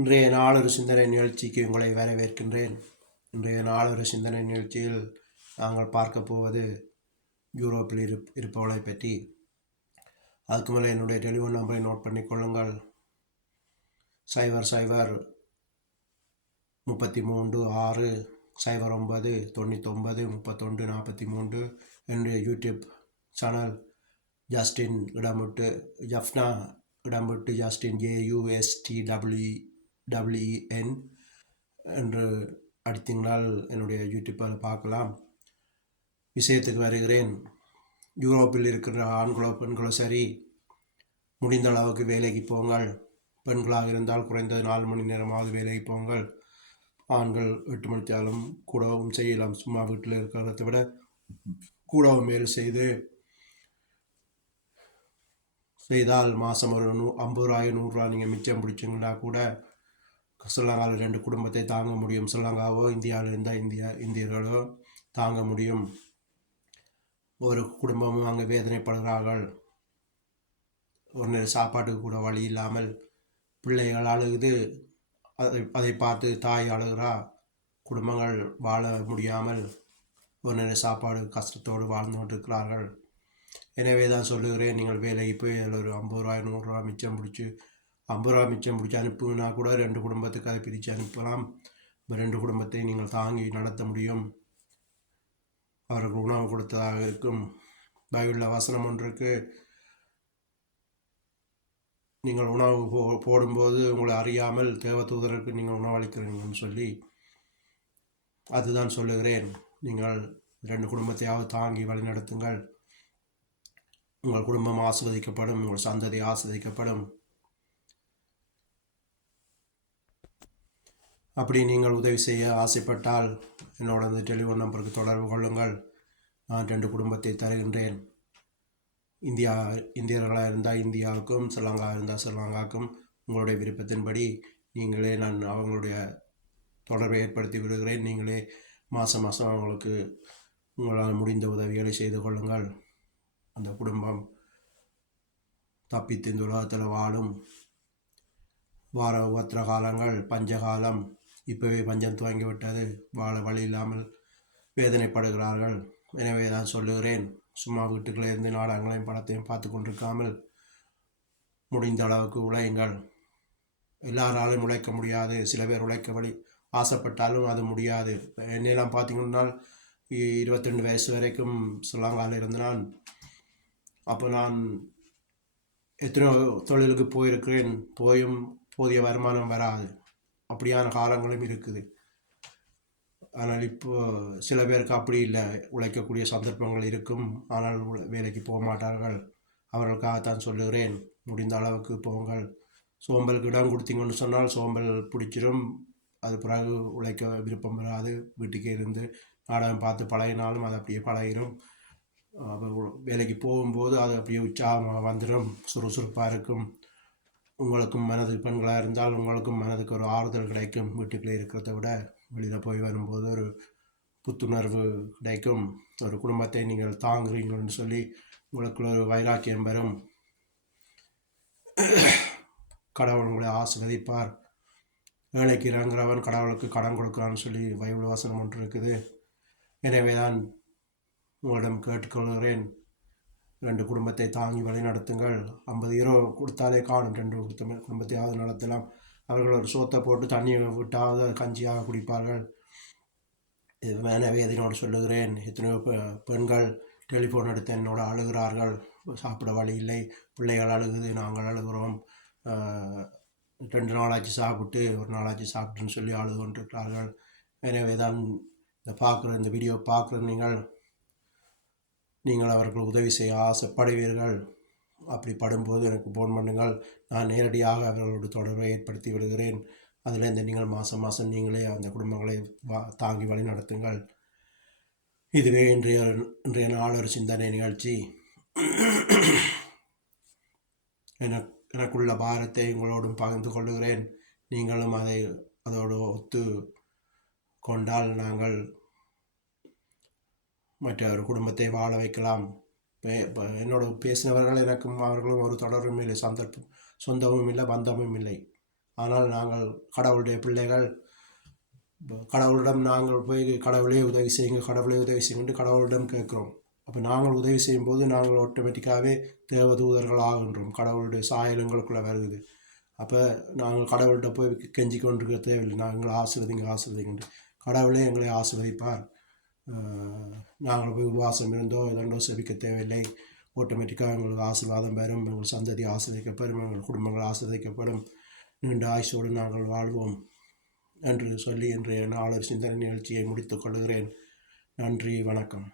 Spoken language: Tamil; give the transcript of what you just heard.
இன்றைய நாளொரு சிந்தனை நிகழ்ச்சிக்கு உங்களை வரவேற்கின்றேன். இன்றைய நாளொரு சிந்தனை நிகழ்ச்சியில் நாங்கள் பார்க்க போவது யூரோப்பில் இருப்பவர்களை பற்றி. அதுக்கு மேலே என்னுடைய டெலிஃபோன் நம்பரை நோட் பண்ணி கொள்ளுங்கள். 0063 6 09 99 31 43 என்னுடைய யூடியூப் சேனல் ஜஸ்டின் இடம்பெட்டு ஜஃப்னா இடம்பெட்டு ஜஸ்டின் JUSTWEN என்று அடித்தீங்களால் என்னுடைய யூடியூப்பில் பார்க்கலாம். விஷயத்துக்கு வருகிறேன். யூரோப்பில் இருக்கிற ஆண்களோ பெண்களோ சரி, முடிந்த அளவுக்கு வேலைக்கு போங்கள். பெண்களாக இருந்தால் குறைந்தது 4 மணி நேரமாவது வேலைக்கு போங்கள். ஆண்கள் 8 மணித்தாலும் கூடவும் செய்யலாம். சும்மா வீட்டில் இருக்கிறத விட கூடவும் வேலை செய்தால் மாதம் ஒரு 50 ரூபாய் 100 ரூபா நீங்கள் மிச்சம் பிடிச்சிங்கன்னா கூட ஸ்ரீலங்காவில் 2 குடும்பத்தை தாங்க முடியும். ஸ்ரீலங்காவோ இந்தியாவில் இருந்தால் இந்தியர்களோ தாங்க முடியும். ஒரு குடும்பமும் அங்கே வேதனைப்படுகிறார்கள். ஒரு சாப்பாட்டுக்கு கூட வழி இல்லாமல் பிள்ளைகள் அழுகுது. அதை பார்த்து தாய் அழுகிறா. குடும்பங்கள் வாழ முடியாமல் ஒரு நேரம் சாப்பாடு கஷ்டத்தோடு வாழ்ந்து கொண்டிருக்கிறார்கள். எனவே தான் சொல்லுகிறேன், நீங்கள் வேலைக்கு போய் அதில் ஒரு 50 ரூபாய் 100 ரூபா மிச்சம் பிடிச்சி 50 ரூபா மிச்சம் பிடிச்சி அனுப்புனா கூட 2 குடும்பத்துக்கு அதை பிரித்து அனுப்பலாம். 2 குடும்பத்தை நீங்கள் தாங்கி நடத்த முடியும். அவருக்கு உணவு கொடுத்ததாக இருக்கும். பைபிளில் வசனம் ஒன்றுக்கு, நீங்கள் உணவு போடும்போது உங்களை அறியாமல் தேவதூதருக்கு நீங்கள் உணவளிக்கிறீங்கன்னு சொல்லி அதுதான் சொல்லுகிறேன். நீங்கள் 2 குடும்பத்தையாவது தாங்கி வழிநடத்துங்கள். உங்கள் குடும்பம் ஆசிர்வதிக்கப்படும், உங்கள் சந்ததி ஆசிர்வதிக்கப்படும். அப்படி நீங்கள் உதவி செய்ய ஆசைப்பட்டால் என்னோட அந்த டெலிஃபோன் நம்பருக்கு தொடர்பு கொள்ளுங்கள். நான் 2 குடும்பத்தை தருகின்றேன். இந்தியர்களாக இருந்தால் இந்தியாவுக்கும், ஸ்ரீலங்கா இருந்தால் ஸ்ரீலங்காவுக்கும் உங்களுடைய விருப்பத்தின்படி நீங்களே நான் அவங்களுடைய தொடர்பை ஏற்படுத்தி விடுகிறேன். நீங்களே மாதம் அவங்களுக்கு உங்களால் முடிந்த உதவிகளை செய்து கொள்ளுங்கள். அந்த குடும்பம் தப்பித்து இந்த உலகத்தில் வாழும். வார உபத்திர காலங்கள், பஞ்சகாலம், இப்போவே பஞ்சம் துவங்கிவிட்டது. வாழ வழி இல்லாமல் வேதனைப்படுகிறார்கள். எனவே தான் சொல்லுகிறேன், சும்மா வீட்டுக்குள்ளே இருந்து நாடகங்களையும் படத்தையும் பார்த்து கொண்டிருக்காமல் முடிந்த அளவுக்கு உழையுங்கள். எல்லாராலும் உழைக்க முடியாது. சில பேர் உழைக்க ஆசைப்பட்டாலும் அது முடியாது. என்னெல்லாம் பார்த்தீங்கன்னா 22 வயசு வரைக்கும் ஸ்ரீலங்காவில் இருந்தேன். அப்போ நான் எத்தனையோ தொழிலுக்கு போயிருக்கிறேன். போயும் போதிய வருமானம் வராது. அப்படியான காலங்களும் இருக்குது. ஆனால் இப்போ சில பேருக்கு அப்படி இல்லை. உழைக்கக்கூடிய சந்தர்ப்பங்கள் இருக்கும், ஆனால் வேலைக்கு போக மாட்டார்கள். அவர்களுக்காகத்தான் சொல்லுகிறேன், முடிந்த அளவுக்கு போங்கள். சோம்பலுக்கு இடம் கொடுத்தீங்கன்னு சொன்னால் சோம்பல் பிடிச்சிடும். அது பிறகு உழைக்க விருப்பம் வராது. வீட்டுக்கே இருந்து நாடகம் பார்த்து பழகினாலும் அது அப்படியே பழகிடும். வேலைக்கு போகும்போது அது அப்படியே உற்சாகமாக வந்துடும், சுறுசுறுப்பாக இருக்கும். உங்களுக்கும் மனது, பெண்களாக இருந்தால் உங்களுக்கும் மனதுக்கு ஒரு ஆறுதல் கிடைக்கும். வீட்டுக்குள்ளே இருக்கிறத விட வெளியில் போய் வரும்போது ஒரு புத்துணர்வு கிடைக்கும். ஒரு குடும்பத்தை நீங்கள் தாங்குறீங்கன்னு சொல்லி உங்களுக்குள்ள ஒரு வைராக்கியம் வரும். கடவுள் உங்களை ஆசீர்வதிப்பார். ஏழைக்கு இறங்குறவன் கடவுளுக்கு கடன் கொடுக்குறான்னு சொல்லி பைபிள் வசனம் ஒன்று இருக்குது. எனவே தான் உங்களிடம் கேட்டுக்கொள்கிறேன், 2 குடும்பத்தை தாங்கி வழி நடத்துங்கள். 50 யூரோ கொடுத்தாலே காணும் 2 குடும்பத்தையாவது நடத்தலாம். அவர்கள் ஒரு சோத்தை போட்டு தண்ணியை விட்டாவது அது கஞ்சியாக குடிப்பார்கள். எனவே இதனோடு சொல்லுகிறேன், எத்தனையோ பெண்கள் டெலிஃபோன் எடுத்து என்னோட அழுகிறார்கள். சாப்பிட வழி இல்லை, பிள்ளைகள் அழுகுது, நாங்கள் அழுகிறோம், 2 நாளாச்சு சாப்பிட்டு 1 நாளாச்சு சாப்பிட்டுன்னு சொல்லி அழுது கொண்டிருக்கிறார்கள். எனவே தான் இந்த வீடியோ பார்க்குற நீங்கள் அவர்கள் உதவி செய்ய ஆசைப்படுவீர்கள். அப்படி படும்போது எனக்கு ஃபோன் பண்ணுங்கள். நான் நேரடியாக அவர்களோட தொடர்பை ஏற்படுத்தி விடுகிறேன். அதிலேருந்து நீங்கள் மாதம் நீங்களே அந்த குடும்பங்களை தாங்கி வழி நடத்துங்கள். இதுவே இன்றைய நாளொரு சிந்தனை நிகழ்ச்சி. எனக்குள்ள பாரத்தை உங்களோடும் பகிர்ந்து கொள்ளுகிறேன். நீங்களும் அதோடு ஒத்து கொண்டால் நாங்கள் மற்ற ஒரு குடும்பத்தை வாழ வைக்கலாம். என்னோட பேசினவர்கள் எனக்கும் அவர்களும் ஒரு தொடர்பும் இல்லை, சொந்தமும் இல்லை, பந்தமும் இல்லை. ஆனால் நாங்கள் கடவுளுடைய பிள்ளைகள். கடவுளிடம் நாங்கள் போய் கடவுளே உதவி செய்யுங்க, கடவுளே உதவி செய்யுங்கன்னு கடவுளிடம் கேட்குறோம். அப்போ நாங்கள் உதவி செய்யும்போது நாங்கள் ஆட்டோமேட்டிக்காகவே தேவதூதர்கள் ஆகின்றோம். கடவுளுடைய சாயல் எங்களுக்குள்ளே வருது. அப்போ நாங்கள் கடவுள்கிட்ட போய் கெஞ்சி கொண்டிருக்க தேவையில்லை, நாங்கள் ஆசீர்வதிங்க. கடவுளே எங்களை ஆசீர்வதிப்பார். நாங்கள் போய் உபவாசம் இருந்தோ இதெண்டோ செபிக்க தேவையில்லை. ஆட்டோமேட்டிக்காக எங்களுக்கு ஆசீர்வாதம் பெறும், எங்கள் சந்ததி ஆசீர்வதிக்கப்படும், எங்கள் குடும்பங்கள் ஆசீர்வதிக்கப்படும், நீண்ட ஆயுசோடு நாங்கள் வாழ்வோம் என்று சொல்லி இன்றைய நாளொரு சிந்தனை நிகழ்ச்சியை முடித்துக் கொள்கிறேன். நன்றி, வணக்கம்.